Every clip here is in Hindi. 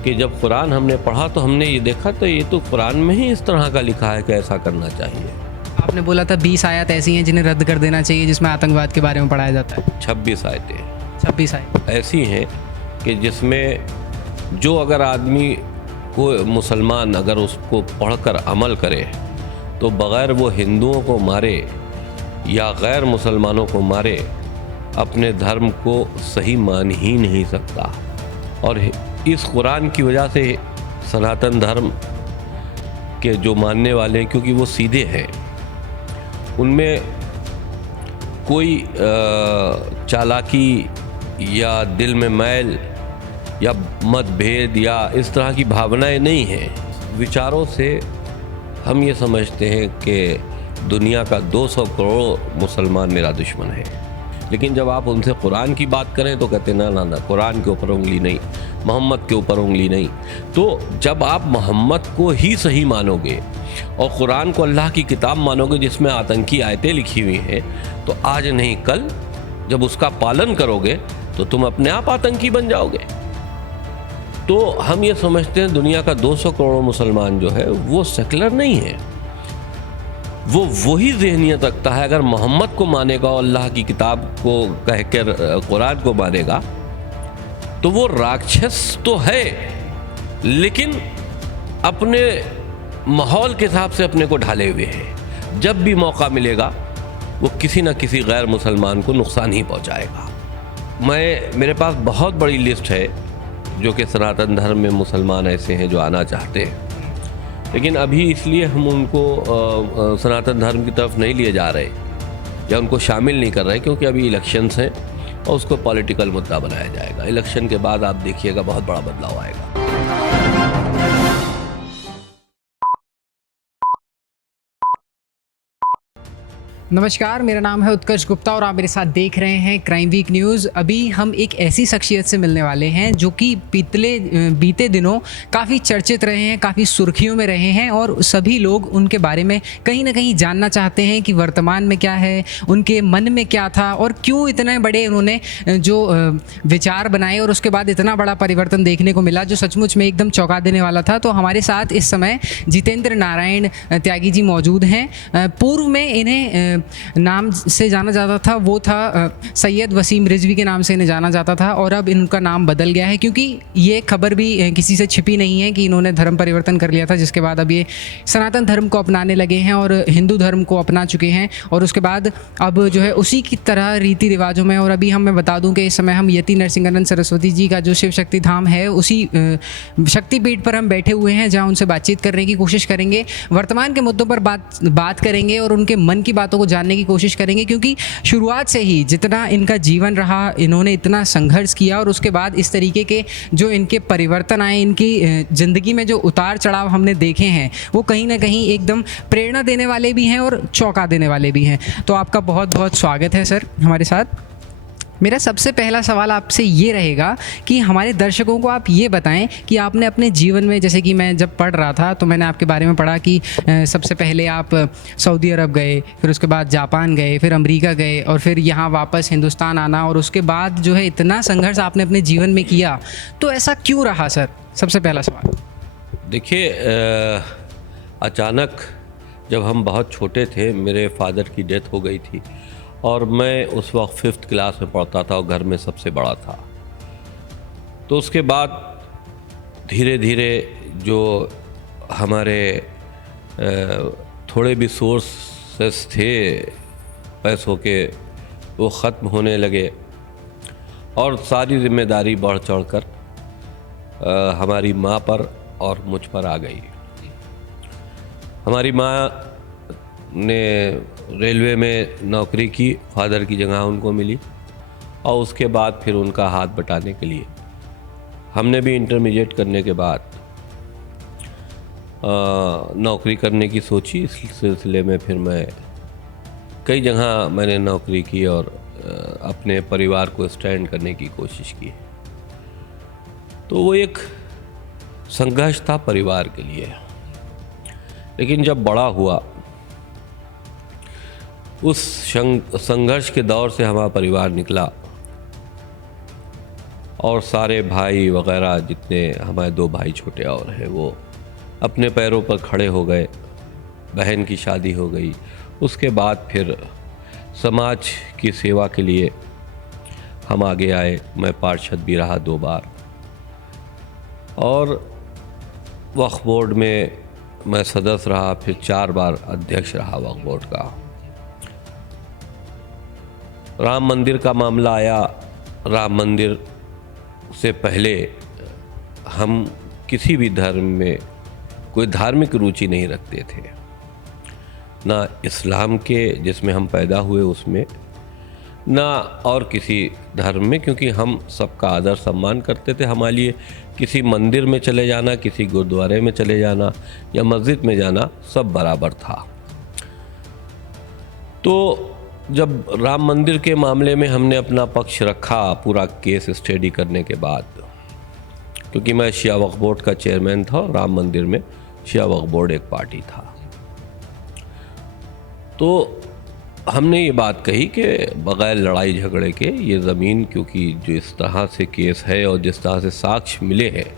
कि जब कुरान हमने पढ़ा तो हमने ये देखा तो ये तो कुरान में ही इस तरह का लिखा है कि ऐसा करना चाहिए। आपने बोला था 20 आयत ऐसी हैं जिन्हें रद्द कर देना चाहिए, जिसमें आतंकवाद के बारे में पढ़ाया जाता है। 26 आयतें 26 आयत ऐसी हैं कि जिसमें जो अगर आदमी को मुसलमान अगर उसको पढ़कर अमल करे तो बग़ैर वो हिंदुओं को मारे या गैर मुसलमानों को मारे अपने धर्म को सही मान ही नहीं सकता। और इस कुरान की वजह से सनातन धर्म के जो मानने वाले, क्योंकि वो सीधे हैं, उनमें कोई चालाकी या दिल में मैल या मतभेद या इस तरह की भावनाएं नहीं हैं। विचारों से हम ये समझते हैं कि दुनिया का 200 करोड़ मुसलमान मेरा दुश्मन है, लेकिन जब आप उनसे कुरान की बात करें तो कहते ना ना ना, कुरान के ऊपर उंगली नहीं, मोहम्मद के ऊपर उंगली नहीं। तो जब आप मोहम्मद को ही सही मानोगे और कुरान को अल्लाह की किताब मानोगे जिसमें आतंकी आयतें लिखी हुई हैं, तो आज नहीं कल जब उसका पालन करोगे तो तुम अपने आप आतंकी बन जाओगे। तो हम ये समझते हैं दुनिया का 200 करोड़ मुसलमान जो है वो सेकुलर नहीं है, वो वही ज़हनियत रखता है। अगर मोहम्मद को मानेगा और अल्लाह की किताब को कह कर कुरान को मानेगा तो वो राक्षस तो है, लेकिन अपने माहौल के हिसाब से अपने को ढाले हुए है। जब भी मौका मिलेगा वो किसी न किसी गैर मुसलमान को नुकसान ही पहुंचाएगा। मेरे पास बहुत बड़ी लिस्ट है जो कि सनातन धर्म में मुसलमान ऐसे हैं जो आना चाहते हैं, लेकिन अभी इसलिए हम उनको सनातन धर्म की तरफ नहीं लिए जा रहे या उनको शामिल नहीं कर रहे क्योंकि अभी इलेक्शंस हैं और उसको पॉलिटिकल मुद्दा बनाया जाएगा। इलेक्शन के बाद आप देखिएगा बहुत बड़ा बदलाव आएगा। नमस्कार, मेरा नाम है उत्कर्ष गुप्ता और आप मेरे साथ देख रहे हैं क्राइम वीक न्यूज़। अभी हम एक ऐसी शख्सियत से मिलने वाले हैं जो कि बीते दिनों काफ़ी चर्चित रहे हैं, काफ़ी सुर्खियों में रहे हैं और सभी लोग उनके बारे में कहीं ना कहीं जानना चाहते हैं कि वर्तमान में क्या है, उनके मन में क्या था और क्यों इतने बड़े उन्होंने जो विचार बनाए और उसके बाद इतना बड़ा परिवर्तन देखने को मिला जो सचमुच में एकदम चौंका देने वाला था। तो हमारे साथ इस समय जितेंद्र नारायण त्यागी जी मौजूद हैं। पूर्व में इन्हें नाम से जाना जाता था, वो था सैयद वसीम रिजवी के नाम से इन्हें जाना जाता था और अब इनका नाम बदल गया है, क्योंकि ये खबर भी किसी से छिपी नहीं है कि इन्होंने धर्म परिवर्तन कर लिया था, जिसके बाद अब ये सनातन धर्म को अपनाने लगे हैं और हिंदू धर्म को अपना चुके हैं और उसके बाद अब जो है उसी की तरह रीति रिवाजों में। और अभी मैं बता दूं कि इस समय हम यति नरसिंहानंद सरस्वती जी का जो शिव शक्ति धाम है उसी शक्तिपीठ पर हम बैठे हुए हैं, जहाँ उनसे बातचीत करने की कोशिश करेंगे, वर्तमान के मुद्दों पर बात करेंगे और उनके मन की बातों को जानने की कोशिश करेंगे, क्योंकि शुरुआत से ही जितना इनका जीवन रहा, इन्होंने इतना संघर्ष किया और उसके बाद इस तरीके के जो इनके परिवर्तन आए, इनकी ज़िंदगी में जो उतार चढ़ाव हमने देखे हैं वो कहीं ना कहीं एकदम प्रेरणा देने वाले भी हैं और चौंका देने वाले भी हैं। तो आपका बहुत बहुत स्वागत है सर हमारे साथ। मेरा सबसे पहला सवाल आपसे ये रहेगा कि हमारे दर्शकों को आप ये बताएं कि आपने अपने जीवन में, जैसे कि मैं जब पढ़ रहा था तो मैंने आपके बारे में पढ़ा कि सबसे पहले आप सऊदी अरब गए, फिर उसके बाद जापान गए, फिर अमेरिका गए और फिर यहाँ वापस हिंदुस्तान आना और उसके बाद जो है इतना संघर्ष आपने अपने जीवन में किया, तो ऐसा क्यों रहा सर? सबसे पहला सवाल। देखिए, अचानक जब हम बहुत छोटे थे, मेरे फादर की डेथ हो गई थी और मैं उस वक्त 5th क्लास में पढ़ता था और घर में सबसे बड़ा था। तो उसके बाद धीरे धीरे जो हमारे थोड़े भी सोर्सेस थे पैसों के, वो ख़त्म होने लगे और सारी जिम्मेदारी बढ़ चढ़ कर हमारी माँ पर और मुझ पर आ गई। हमारी माँ ने रेलवे में नौकरी की, फादर की जगह उनको मिली और उसके बाद फिर उनका हाथ बटाने के लिए हमने भी इंटरमीडिएट करने के बाद नौकरी करने की सोची। इस सिलसिले में फिर मैं कई जगह मैंने नौकरी की और अपने परिवार को स्टैंड करने की कोशिश की। तो वो एक संघर्ष था परिवार के लिए। लेकिन जब बड़ा हुआ, उस संघर्ष के दौर से हमारा परिवार निकला और सारे भाई वगैरह जितने हमारे 2 भाई छोटे और हैं वो अपने पैरों पर खड़े हो गए। बहन की शादी हो गई। उसके बाद फिर समाज की सेवा के लिए हम आगे आए। मैं पार्षद भी रहा 2 बार और वक्फ बोर्ड में मैं सदस्य रहा, फिर 4 बार अध्यक्ष रहा वक्फ बोर्ड का। राम मंदिर का मामला आया। राम मंदिर से पहले हम किसी भी धर्म में कोई धार्मिक रुचि नहीं रखते थे, ना इस्लाम के जिसमें हम पैदा हुए उसमें, ना और किसी धर्म में, क्योंकि हम सबका आदर सम्मान करते थे। हमारे लिए किसी मंदिर में चले जाना, किसी गुरुद्वारे में चले जाना या मस्जिद में जाना सब बराबर था। तो जब राम मंदिर के मामले में हमने अपना पक्ष रखा पूरा केस स्टडी करने के बाद, क्योंकि मैं शिया वक्फ बोर्ड का चेयरमैन था और राम मंदिर में शिया वक्फ बोर्ड एक पार्टी था, तो हमने ये बात कही कि बग़ैर लड़ाई झगड़े के ये ज़मीन, क्योंकि जो इस तरह से केस है और जिस तरह से साक्ष्य मिले हैं,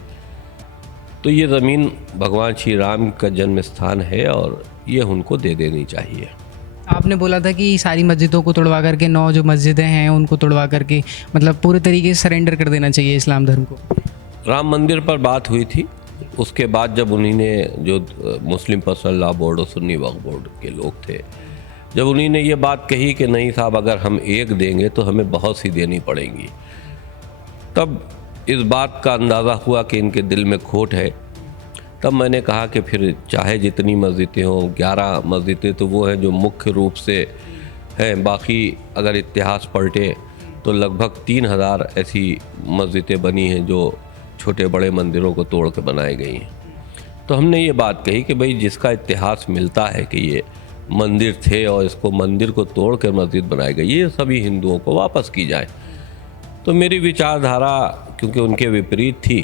तो ये ज़मीन भगवान श्री राम का जन्म स्थान है और ये उनको दे देनी चाहिए। आपने बोला था कि सारी मस्जिदों को तोड़वा करके 9 जो मस्जिदें हैं उनको तोड़वा करके मतलब पूरे तरीके से सरेंडर कर देना चाहिए इस्लाम धर्म को। राम मंदिर पर बात हुई थी। उसके बाद जब उन्हीं ने, जो मुस्लिम पर्सनल लॉ बोर्ड और सुन्नी वक्फ बोर्ड के लोग थे, जब उन्हीं ने ये बात कही कि नहीं साहब, अगर हम एक देंगे तो हमें बहुत सी देनी पड़ेंगी, तब इस बात का अंदाज़ा हुआ कि इनके दिल में खोट है। तब मैंने कहा कि फिर चाहे जितनी मस्जिदें हों, 11 मस्जिदें तो वो हैं जो मुख्य रूप से हैं, बाकी अगर इतिहास पलटे तो लगभग 3000 ऐसी मस्जिदें बनी हैं जो छोटे बड़े मंदिरों को तोड़ के बनाई गई हैं। तो हमने ये बात कही कि भाई जिसका इतिहास मिलता है कि ये मंदिर थे और इसको मंदिर को तोड़ कर मस्जिद बनाई गई, ये सभी हिंदुओं को वापस की जाए। तो मेरी विचारधारा क्योंकि उनके विपरीत थी,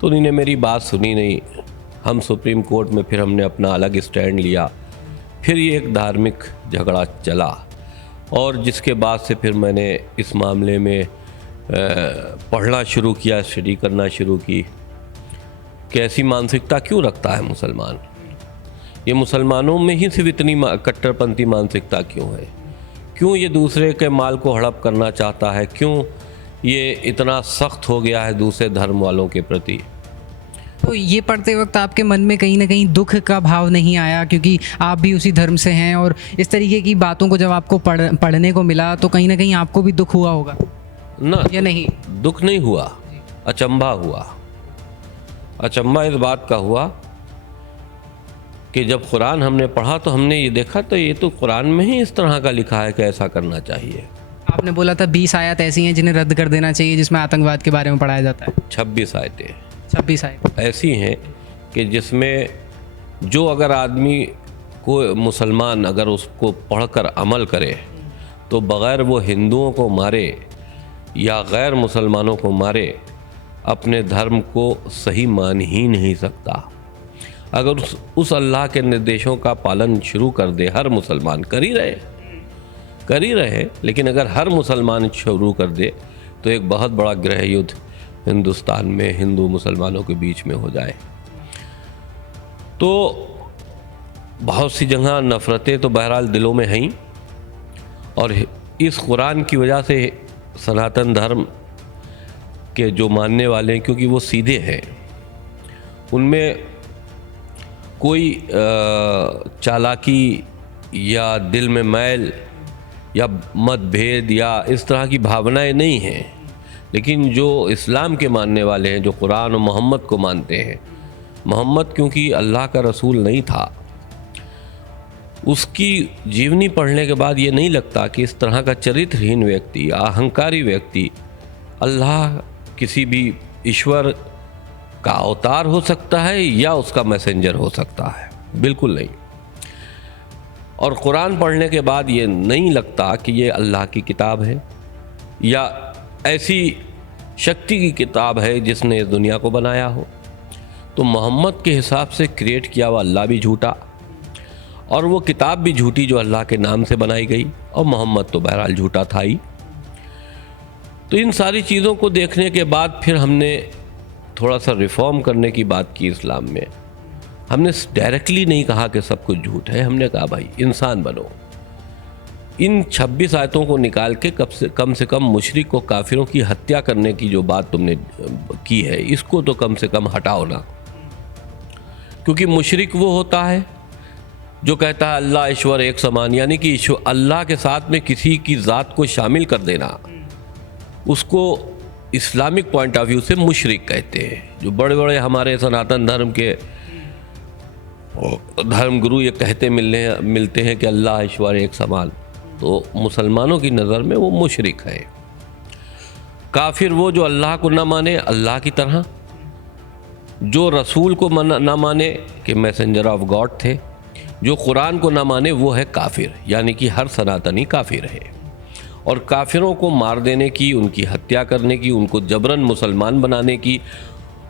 तो उन्होंने मेरी बात सुनी नहीं। हम सुप्रीम कोर्ट में फिर हमने अपना अलग स्टैंड लिया। फिर ये एक धार्मिक झगड़ा चला और जिसके बाद से फिर मैंने इस मामले में पढ़ना शुरू किया, स्टडी करना शुरू की कि ऐसी मानसिकता क्यों रखता है मुसलमान, ये मुसलमानों में ही सिर्फ इतनी कट्टरपंथी मानसिकता क्यों है, क्यों ये दूसरे के माल को हड़प करना चाहता है, क्यों ये इतना सख्त हो गया है दूसरे धर्म वालों के प्रति। तो ये पढ़ते वक्त आपके मन में कहीं ना कहीं दुख का भाव नहीं आया, क्योंकि आप भी उसी धर्म से हैं और इस तरीके की बातों को जब आपको पढ़ने को मिला तो कहीं ना कहीं आपको भी दुख हुआ होगा ना? या नहीं? दुख नहीं हुआ, अचंभा हुआ। अचंभा इस बात का हुआ कि जब कुरान हमने पढ़ा तो हमने ये देखा तो ये तो कुरान में ही इस तरह का लिखा है कि ऐसा करना चाहिए। आपने बोला था 20 आयत ऐसी हैं जिन्हें रद्द कर देना चाहिए जिसमें आतंकवाद के बारे में पढ़ाया जाता है। 26 आयतें 26 आयत ऐसी हैं कि जिसमें जो अगर आदमी को मुसलमान अगर उसको पढ़कर अमल करे तो बग़ैर वो हिंदुओं को मारे या गैर मुसलमानों को मारे अपने धर्म को सही मान ही नहीं सकता। अगर उस अल्लाह के निर्देशों का पालन शुरू कर दे, हर मुसलमान कर ही रहे, लेकिन अगर हर मुसलमान शुरू कर दे तो एक बहुत बड़ा गृह युद्ध हिंदुस्तान में हिंदू मुसलमानों के बीच में हो जाए। तो बहुत सी जगह नफ़रतें तो बहरहाल दिलों में हैं, और इस कुरान की वजह से सनातन धर्म के जो मानने वाले हैं, क्योंकि वो सीधे हैं, उनमें कोई चालाकी या दिल में मैल या मतभेद या इस तरह की भावनाएं नहीं हैं। लेकिन जो इस्लाम के मानने वाले हैं, जो कुरान और मोहम्मद को मानते हैं, मोहम्मद क्योंकि अल्लाह का रसूल नहीं था, उसकी जीवनी पढ़ने के बाद ये नहीं लगता कि इस तरह का चरित्रहीन व्यक्ति, अहंकारी व्यक्ति अल्लाह किसी भी ईश्वर का अवतार हो सकता है या उसका मैसेंजर हो सकता है। बिल्कुल नहीं। और कुरान पढ़ने के बाद ये नहीं लगता कि ये अल्लाह की किताब है या ऐसी शक्ति की किताब है जिसने इस दुनिया को बनाया हो। तो मोहम्मद के हिसाब से क्रिएट किया हुआ अल्लाह भी झूठा और वो किताब भी झूठी जो अल्लाह के नाम से बनाई गई, और मोहम्मद तो बहरहाल झूठा था ही। तो इन सारी चीज़ों को देखने के बाद फिर हमने थोड़ा सा रिफॉर्म करने की बात की इस्लाम में। हमने डायरेक्टली नहीं कहा कि सब कुछ झूठ है, हमने कहा भाई इंसान बनो। इन 26 आयतों को निकाल के कम से कम मुशरिक को, काफिरों की हत्या करने की जो बात तुमने की है, इसको तो कम से कम हटाओ ना। क्योंकि मुशरिक वो होता है जो कहता है अल्लाह ईश्वर एक समान, यानी कि अल्लाह के साथ में किसी की ज़ात को शामिल कर देना, उसको इस्लामिक पॉइंट ऑफ व्यू से मुशरिक कहते हैं। जो बड़े बड़े हमारे सनातन धर्म के धर्मगुरु ये कहते मिलते हैं कि अल्लाह ईश्वर एक समान, तो मुसलमानों की नज़र में वो मुशरिक है। काफिर वो जो अल्लाह को ना माने अल्लाह की तरह, जो रसूल को ना माने कि मैसेंजर ऑफ गॉड थे, जो कुरान को ना माने वो है काफिर, यानी कि हर सनातनी काफिर है। और काफिरों को मार देने की, उनकी हत्या करने की, उनको जबरन मुसलमान बनाने की,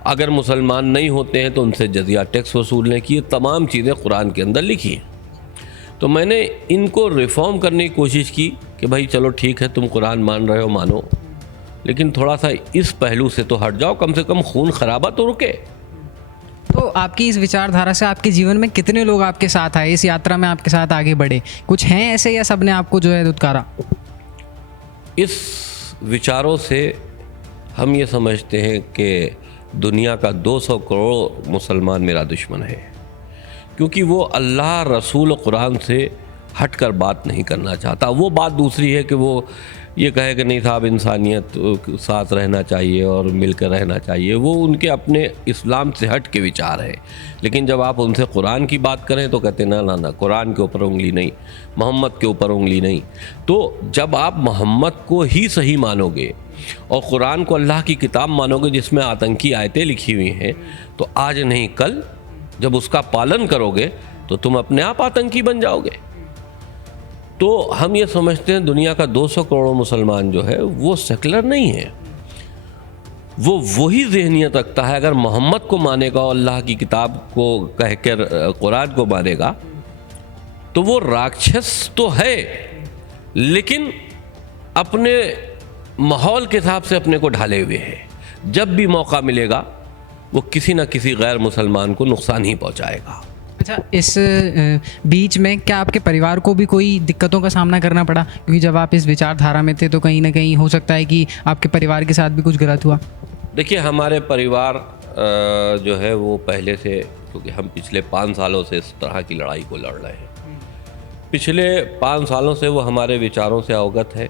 अगर मुसलमान नहीं होते हैं तो उनसे जजिया टैक्स वसूलने की, ये तमाम चीज़ें कुरान के अंदर लिखी हैं। तो मैंने इनको रिफॉर्म करने की कोशिश की कि भाई चलो ठीक है, तुम कुरान मान रहे हो मानो, लेकिन थोड़ा सा इस पहलू से तो हट जाओ, कम से कम खून खराबा तो रुके। तो आपकी इस विचारधारा से आपके जीवन में कितने लोग आपके साथ आए, इस यात्रा में आपके साथ आगे बढ़े? कुछ हैं ऐसे या सब ने आपको जो है दुत्कारा? इस विचारों से हम ये समझते हैं कि दुनिया का 200 करोड़ मुसलमान मेरा दुश्मन है, क्योंकि वो अल्लाह, रसूल, कुरान से हटकर बात नहीं करना चाहता। वो बात दूसरी है कि वो ये कहे कि नहीं साहब इंसानियत साथ रहना चाहिए और मिलकर रहना चाहिए, वो उनके अपने इस्लाम से हट के विचार है। लेकिन जब आप उनसे कुरान की बात करें तो कहते ना ना ना, कुरान के ऊपर उंगली नहीं, मोहम्मद के ऊपर उंगली नहीं। तो जब आप मोहम्मद को ही सही मानोगे और कुरान को अल्लाह की किताब मानोगे जिसमें आतंकी आयतें लिखी हुई हैं, तो आज नहीं कल जब उसका पालन करोगे तो तुम अपने आप आतंकी बन जाओगे। तो हम ये समझते हैं दुनिया का 200 करोड़ मुसलमान जो है वो सेकुलर नहीं है, वो वही ज़हनियत रखता है। अगर मोहम्मद को मानेगा और अल्लाह की किताब को कहकर कुरान को मानेगा तो वो राक्षस तो है, लेकिन अपने माहौल के हिसाब से अपने को ढाले हुए है। जब भी मौका मिलेगा वो किसी न किसी गैर मुसलमान को नुकसान ही पहुंचाएगा। अच्छा, इस बीच में क्या आपके परिवार को भी कोई दिक्कतों का सामना करना पड़ा? क्योंकि जब आप इस विचारधारा में थे तो कहीं ना कहीं हो सकता है कि आपके परिवार के साथ भी कुछ गलत हुआ। देखिए, हमारे परिवार जो है वो पहले से, क्योंकि हम पिछले 5 सालों से इस तरह की लड़ाई को लड़ रहे हैं, पिछले 5 सालों से वो हमारे विचारों से अवगत है।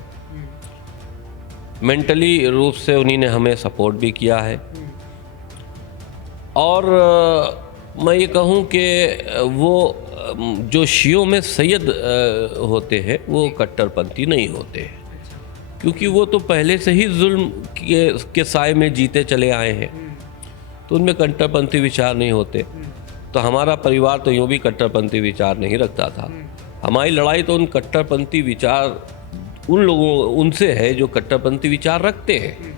मेंटली रूप से उन्हीं ने हमें सपोर्ट भी किया है। और मैं ये कहूँ कि वो जो शियों में सैयद होते हैं वो कट्टरपंथी नहीं होते हैं, क्योंकि वो तो पहले से ही जुल्म के साए में जीते चले आए हैं, तो उनमें कट्टरपंथी विचार नहीं होते। तो हमारा परिवार तो यूँ भी कट्टरपंथी विचार नहीं रखता था। हमारी लड़ाई तो उन कट्टरपंथी विचार उन लोगों उनसे है जो कट्टरपंथी विचार रखते हैं।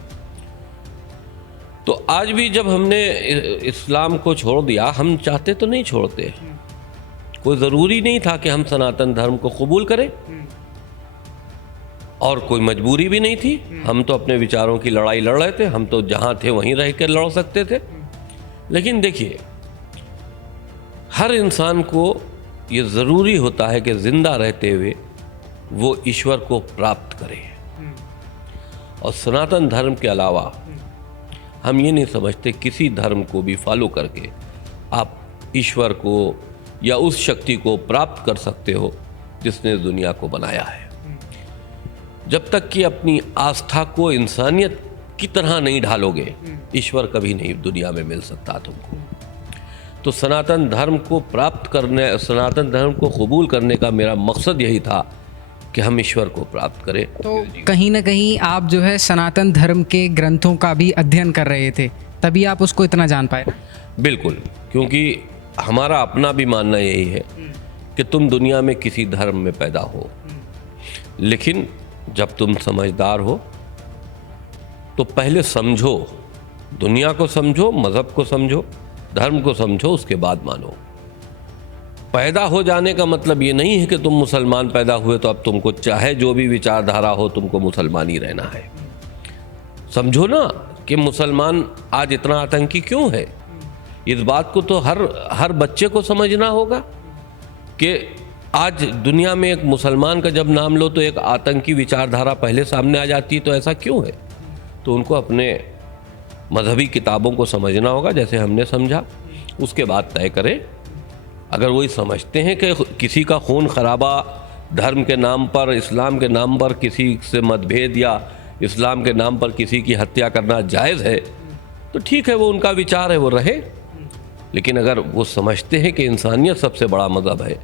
तो आज भी जब हमने इस्लाम को छोड़ दिया, हम चाहते तो नहीं छोड़ते, कोई ज़रूरी नहीं था कि हम सनातन धर्म को कबूल करें और कोई मजबूरी भी नहीं थी। हम तो अपने विचारों की लड़ाई लड़ रहे थे, हम तो जहाँ थे वहीं रह कर लड़ सकते थे। लेकिन देखिए, हर इंसान को ये ज़रूरी होता है कि ज़िंदा रहते हुए वो ईश्वर को प्राप्त करे। और सनातन धर्म के अलावा हम ये नहीं समझते किसी धर्म को भी फॉलो करके आप ईश्वर को या उस शक्ति को प्राप्त कर सकते हो जिसने दुनिया को बनाया है। जब तक कि अपनी आस्था को इंसानियत की तरह नहीं ढालोगे, ईश्वर कभी नहीं दुनिया में मिल सकता तुमको। तो सनातन धर्म को प्राप्त करने, सनातन धर्म को कबूल करने का मेरा मकसद यही था कि हम ईश्वर को प्राप्त करें। तो कहीं ना कहीं आप जो है सनातन धर्म के ग्रंथों का भी अध्ययन कर रहे थे, तभी आप उसको इतना जान पाए? बिल्कुल, क्योंकि हमारा अपना भी मानना यही है कि तुम दुनिया में किसी धर्म में पैदा हो, लेकिन जब तुम समझदार हो तो पहले समझो, दुनिया को समझो, मज़हब को समझो, धर्म को समझो, उसके बाद मानो। पैदा हो जाने का मतलब ये नहीं है कि तुम मुसलमान पैदा हुए तो अब तुमको चाहे जो भी विचारधारा हो तुमको मुसलमान ही रहना है। समझो ना कि मुसलमान आज इतना आतंकी क्यों है। इस बात को तो हर बच्चे को समझना होगा कि आज दुनिया में एक मुसलमान का जब नाम लो तो एक आतंकी विचारधारा पहले सामने आ जाती है। तो ऐसा क्यों है? तो उनको अपने मजहबी किताबों को समझना होगा, जैसे हमने समझा, उसके बाद तय करें। अगर वही समझते हैं कि किसी का खून खराबा धर्म के नाम पर, इस्लाम के नाम पर किसी से मतभेद या इस्लाम के नाम पर किसी की हत्या करना जायज़ है, तो ठीक है, वो उनका विचार है, वो रहे। लेकिन अगर वो समझते हैं कि इंसानियत सबसे बड़ा मज़हब है,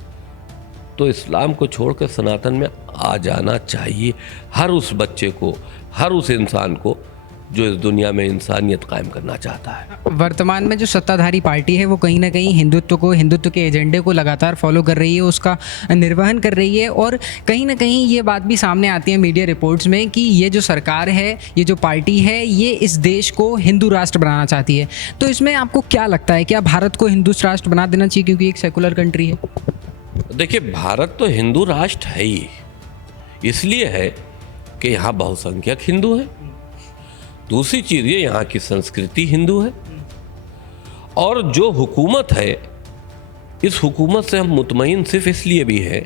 तो इस्लाम को छोड़कर सनातन में आ जाना चाहिए हर उस बच्चे को, हर उस इंसान को जो इस दुनिया में इंसानियत कायम करना चाहता है। वर्तमान में जो सत्ताधारी पार्टी है वो कहीं ना कहीं हिंदुत्व के एजेंडे को लगातार फॉलो कर रही है, उसका निर्वहन कर रही है, और कहीं ना कहीं ये बात भी सामने आती है मीडिया रिपोर्ट्स में कि ये जो सरकार है, ये जो पार्टी है, ये इस देश को हिंदू राष्ट्र बनाना चाहती है। तो इसमें आपको क्या लगता है, क्या भारत को हिंदू राष्ट्र बना देना चाहिए क्योंकि एक सेकुलर कंट्री है? देखिए, भारत तो हिंदू राष्ट्र है ही, इसलिए है कि यहाँ बहुसंख्यक हिंदू हैं। दूसरी चीज़ ये, यहाँ की संस्कृति हिंदू है, और जो हुकूमत है, इस हुकूमत से हम मुतमईन सिर्फ इसलिए भी है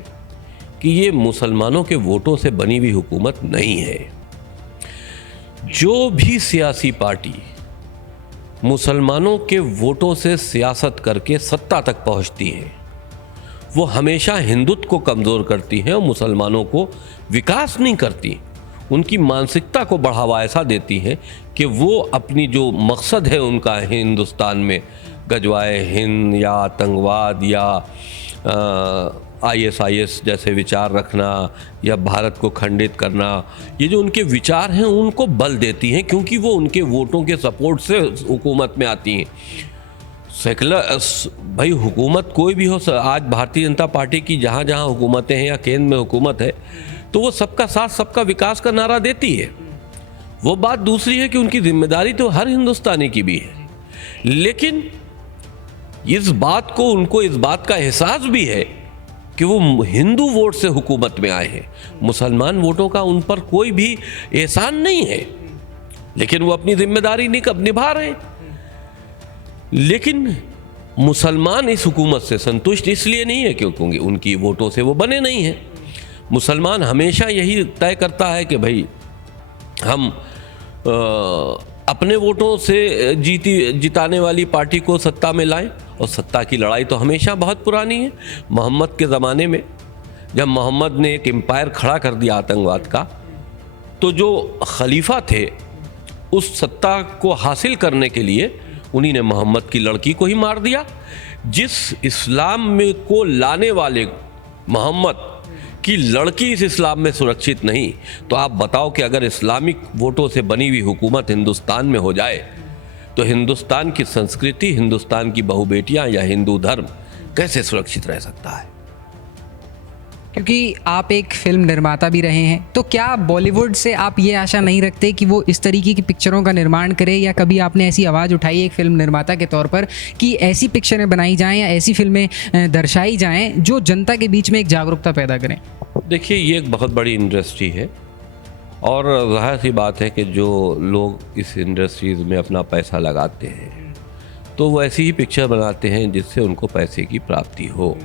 कि ये मुसलमानों के वोटों से बनी हुई हुकूमत नहीं है। जो भी सियासी पार्टी मुसलमानों के वोटों से सियासत करके सत्ता तक पहुंचती है, वो हमेशा हिंदुत्व को कमज़ोर करती है और मुसलमानों को विकास नहीं करती। उनकी मानसिकता को बढ़ावा ऐसा देती हैं कि वो अपनी जो मकसद है उनका हिंदुस्तान में, गजवाए हिंद या आतंकवाद या ISIS जैसे विचार रखना या भारत को खंडित करना, ये जो उनके विचार हैं उनको बल देती हैं, क्योंकि वो उनके वोटों के सपोर्ट से हुकूमत में आती हैं। सेकुलर भाई हुकूमत कोई भी हो, आज भारतीय जनता पार्टी की जहाँ जहाँ हुकूमतें हैं या केंद्र में हुकूमत है, तो वो सबका साथ सबका विकास का नारा देती है। वो बात दूसरी है कि उनकी जिम्मेदारी तो हर हिंदुस्तानी की भी है, लेकिन इस बात को, उनको इस बात का एहसास भी है कि वो हिंदू वोट से हुकूमत में आए हैं। मुसलमान वोटों का उन पर कोई भी एहसान नहीं है, लेकिन वो अपनी जिम्मेदारी निभा रहे हैं। लेकिन मुसलमान इस हुकूमत से संतुष्ट इसलिए नहीं है क्योंकि उनकी वोटों से वो बने नहीं हैं। मुसलमान हमेशा यही तय करता है कि भाई हम अपने वोटों से जिताने वाली पार्टी को सत्ता में लाएं, और सत्ता की लड़ाई तो हमेशा बहुत पुरानी है। मोहम्मद के ज़माने में जब मोहम्मद ने एक एम्पायर खड़ा कर दिया आतंकवाद का, तो जो खलीफा थे उस सत्ता को हासिल करने के लिए उन्हीं ने मोहम्मद की लड़की को ही मार दिया। जिस इस्लाम में को लाने वाले मोहम्मद की लड़की इस इस्लाम में सुरक्षित नहीं, तो आप बताओ कि अगर इस्लामिक वोटों से बनी हुई हुकूमत हिंदुस्तान में हो जाए तो हिंदुस्तान की संस्कृति, हिंदुस्तान की बहु बेटियां या हिंदू धर्म कैसे सुरक्षित रह सकता है? क्योंकि आप एक फिल्म निर्माता भी रहे हैं, तो क्या बॉलीवुड से आप ये आशा नहीं रखते कि वो इस तरीके की पिक्चरों का निर्माण करे, या कभी आपने ऐसी आवाज़ उठाई एक फिल्म निर्माता के तौर पर कि ऐसी पिक्चरें बनाई जाएं या ऐसी फिल्में दर्शाई जाएं जो जनता के बीच में एक जागरूकता पैदा करें? देखिए, ये एक बहुत बड़ी इंडस्ट्री है, और ज़ाहिर सी बात है कि जो लोग इस इंडस्ट्रीज़ में अपना पैसा लगाते हैं तो वो ऐसी ही पिक्चर बनाते हैं जिससे उनको पैसे की प्राप्ति हो।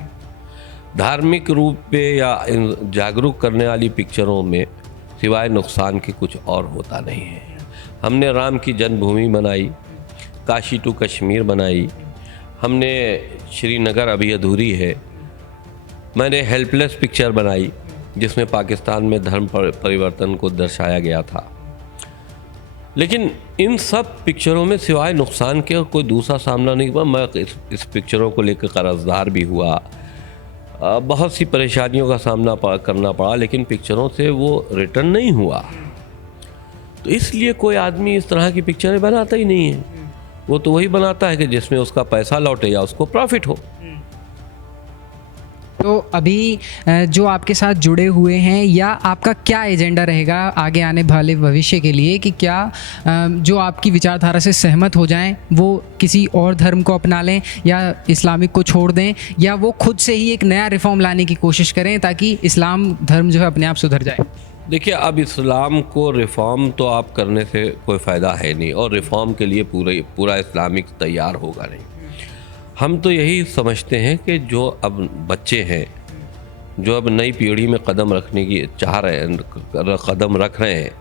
धार्मिक रूप पे या जागरूक करने वाली पिक्चरों में सिवाय नुकसान के कुछ और होता नहीं है। हमने राम की जन्मभूमि बनाई, काशी टू कश्मीर बनाई, हमने श्रीनगर अभी अधूरी है, मैंने हेल्पलेस पिक्चर बनाई जिसमें पाकिस्तान में धर्म परिवर्तन को दर्शाया गया था। लेकिन इन सब पिक्चरों में सिवाय नुकसान के कोई दूसरा सामना नहीं हुआ। मैं इस पिक्चरों को लेकर कर्जदार भी हुआ, बहुत सी परेशानियों का सामना करना पड़ा, लेकिन पिक्चरों से वो रिटर्न नहीं हुआ। तो इसलिए कोई आदमी इस तरह की पिक्चरें बनाता ही नहीं है। वो तो वही बनाता है कि जिसमें उसका पैसा लौटे या उसको प्रॉफिट हो। तो अभी जो आपके साथ जुड़े हुए हैं, या आपका क्या एजेंडा रहेगा आगे आने वाले भविष्य के लिए, कि क्या जो आपकी विचारधारा से सहमत हो जाएं वो किसी और धर्म को अपना लें या इस्लामिक को छोड़ दें, या वो खुद से ही एक नया रिफॉर्म लाने की कोशिश करें ताकि इस्लाम धर्म जो है अपने आप सुधर जाए? देखिए, अब इस्लाम को रिफ़ॉर्म तो आप करने से कोई फ़ायदा है नहीं, और रिफ़ॉर्म के लिए पूरा इस्लामिक तैयार होगा नहीं। हम तो यही समझते हैं कि जो अब बच्चे हैं, जो अब नई पीढ़ी में कदम रखने की कदम रख रहे हैं,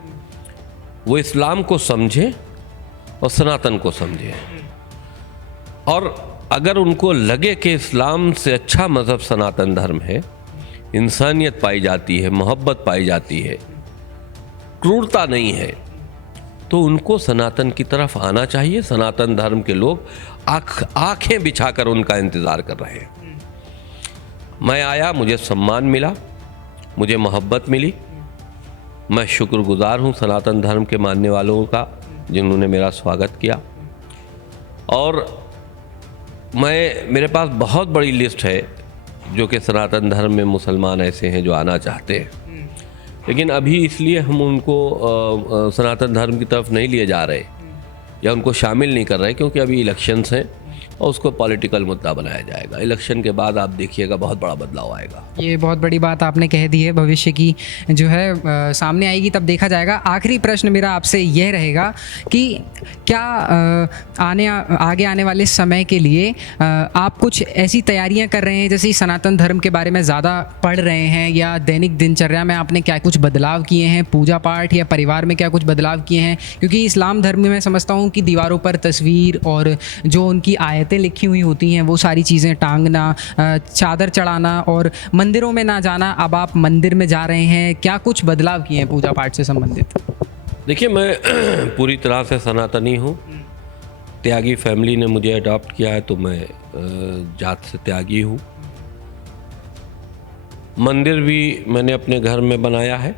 वो इस्लाम को समझें और सनातन को समझें। और अगर उनको लगे कि इस्लाम से अच्छा मज़हब सनातन धर्म है, इंसानियत पाई जाती है, मोहब्बत पाई जाती है, क्रूरता नहीं है, तो उनको सनातन की तरफ आना चाहिए। सनातन धर्म के लोग आंखें बिछाकर उनका इंतज़ार कर रहे हैं। मैं आया, मुझे सम्मान मिला, मुझे मोहब्बत मिली। मैं शुक्रगुजार हूँ सनातन धर्म के मानने वालों का, जिन्होंने मेरा स्वागत किया। और मेरे पास बहुत बड़ी लिस्ट है जो कि सनातन धर्म में मुसलमान ऐसे हैं जो आना चाहते हैं, लेकिन अभी इसलिए हम उनको सनातन धर्म की तरफ नहीं लिए जा रहे या उनको शामिल नहीं कर रहे क्योंकि अभी इलेक्शंस हैं और उसको पॉलिटिकल मुद्दा बनाया जाएगा। इलेक्शन के बाद आप देखिएगा बहुत बड़ा बदलाव आएगा। ये बहुत बड़ी बात आपने कह दी है, भविष्य की जो है सामने आएगी, तब देखा जाएगा। आखिरी प्रश्न मेरा आपसे यह रहेगा कि क्या आगे आने वाले समय के लिए आप कुछ ऐसी तैयारियां कर रहे हैं, जैसे सनातन धर्म के बारे में ज़्यादा पढ़ रहे हैं, या दैनिक दिनचर्या में आपने क्या कुछ बदलाव किए हैं, पूजा पाठ या परिवार में क्या कुछ बदलाव किए हैं? क्योंकि इस्लाम धर्म में मैं समझता हूँ कि दीवारों पर तस्वीर और जो उनकी आयतें लिखी हुई होती हैं वो सारी चीज़ें टांगना, चादर चढ़ाना और मंदिरों में ना जाना, अब आप मंदिर में जा रहे हैं, क्या कुछ बदलाव किए हैं पूजा पाठ से संबंधित? देखिए, मैं पूरी तरह से सनातनी हूँ। त्यागी फैमिली ने मुझे अडॉप्ट किया है, तो मैं जात से त्यागी हूँ। मंदिर भी मैंने अपने घर में बनाया है,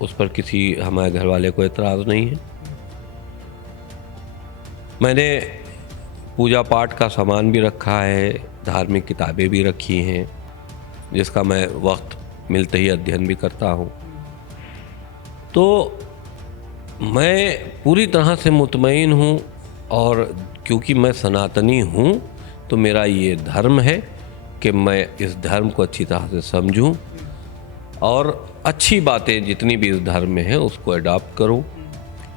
उस पर किसी हमारे घर वाले को एतराज़ नहीं है। मैंने पूजा पाठ का सामान भी रखा है, धार्मिक किताबें भी रखी हैं, जिसका मैं वक्त मिलते ही अध्ययन भी करता हूँ। तो मैं पूरी तरह से मुतमईन हूँ, और क्योंकि मैं सनातनी हूँ तो मेरा ये धर्म है कि मैं इस धर्म को अच्छी तरह से समझूं और अच्छी बातें जितनी भी इस धर्म में है उसको अडॉप्ट करूं,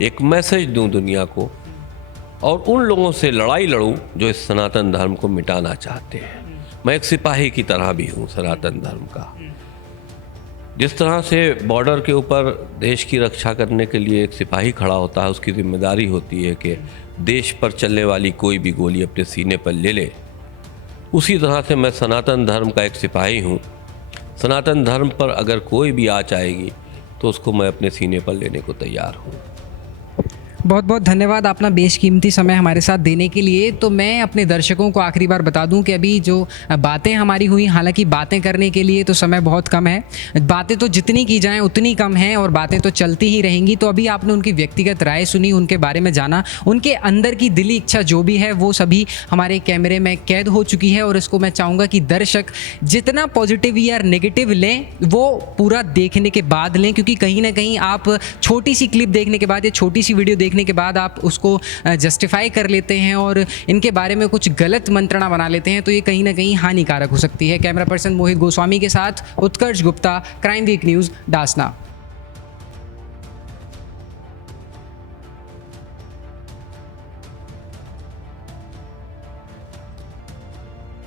एक मैसेज दूं दुनिया को, और उन लोगों से लड़ाई लड़ूं जो इस सनातन धर्म को मिटाना चाहते हैं। मैं एक सिपाही की तरह भी हूँ सनातन धर्म का। जिस तरह से बॉर्डर के ऊपर देश की रक्षा करने के लिए एक सिपाही खड़ा होता है, उसकी जिम्मेदारी होती है कि देश पर चलने वाली कोई भी गोली अपने सीने पर ले ले, उसी तरह से मैं सनातन धर्म का एक सिपाही हूँ। सनातन धर्म पर अगर कोई भी आँच आएगी तो उसको मैं अपने सीने पर लेने को तैयार हूँ। बहुत बहुत धन्यवाद अपना बेशकीमती समय हमारे साथ देने के लिए। तो मैं अपने दर्शकों को आखिरी बार बता दूं कि अभी जो बातें हमारी हुई, हालांकि बातें करने के लिए तो समय बहुत कम है, बातें तो जितनी की जाएं उतनी कम है और बातें तो चलती ही रहेंगी। तो अभी आपने उनकी व्यक्तिगत राय सुनी, उनके बारे में जाना, उनके अंदर की दिली इच्छा जो भी है वो सभी हमारे कैमरे में कैद हो चुकी है। और इसको मैं चाहूँगा कि दर्शक जितना पॉजिटिव या नेगेटिव लें वो पूरा देखने के बाद लें, क्योंकि कहीं ना कहीं आप छोटी सी क्लिप देखने के बाद या छोटी सी वीडियो देखने के बाद आप उसको जस्टिफाई कर लेते हैं और इनके बारे में कुछ गलत मंत्रणा बना लेते हैं, तो ये कहीं ना कहीं हानिकारक हो सकती है। कैमरा पर्सन मोहित गोस्वामी के साथ Utkarsh Gupta, crime week news, Dasna.